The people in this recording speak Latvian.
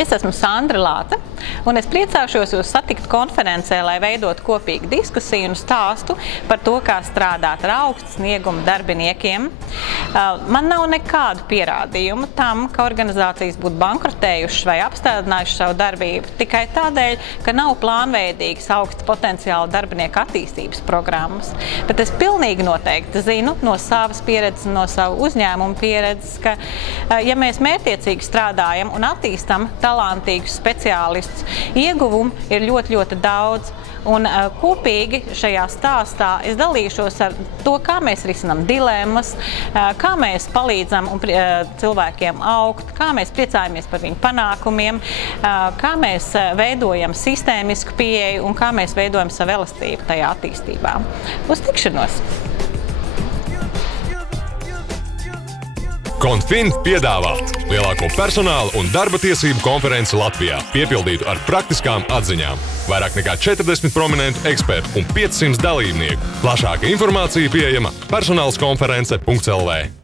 Es esmu Sandra Lāte, un es priecāšos jūs satikt konferencē, lai veidotu kopīgu diskusiju un stāstu par to, kā strādāt ar augstu sniegumu darbiniekiem. Man nav nekādu pierādījumu tam, ka organizācijas būtu bankrotējušas vai apstādinājušas savu darbību tikai tādēļ, ka nav plānveidīgas augsta potenciāla darbinieku attīstības programmas. Bet es pilnīgi noteikti zinu no savas pieredzes, no savu uzņēmumu pieredzes, ka ja mēs mērķiecīgi strādājam un attīstam talantīgus speciālistus, ieguvumu ir ļoti daudz. Un kopīgi šajā stāstā es dalīšos ar to, kā mēs risinām dilemmas, kā mēs palīdzam cilvēkiem augt, kā mēs priecājamies par viņu panākumiem, kā mēs veidojam sistēmisku pieeju un kā mēs veidojam savu elastību tajā attīstībā. Uz tikšanos! Konfin piedāvā lielāko personāla un darba tiesību konferenci Latvijā, piepildītu ar praktiskām atziņām. Vairāk nekā 40 prominentu ekspertu un 500 dalībnieku. Plašāka informācija pieejama personālskonference.lv.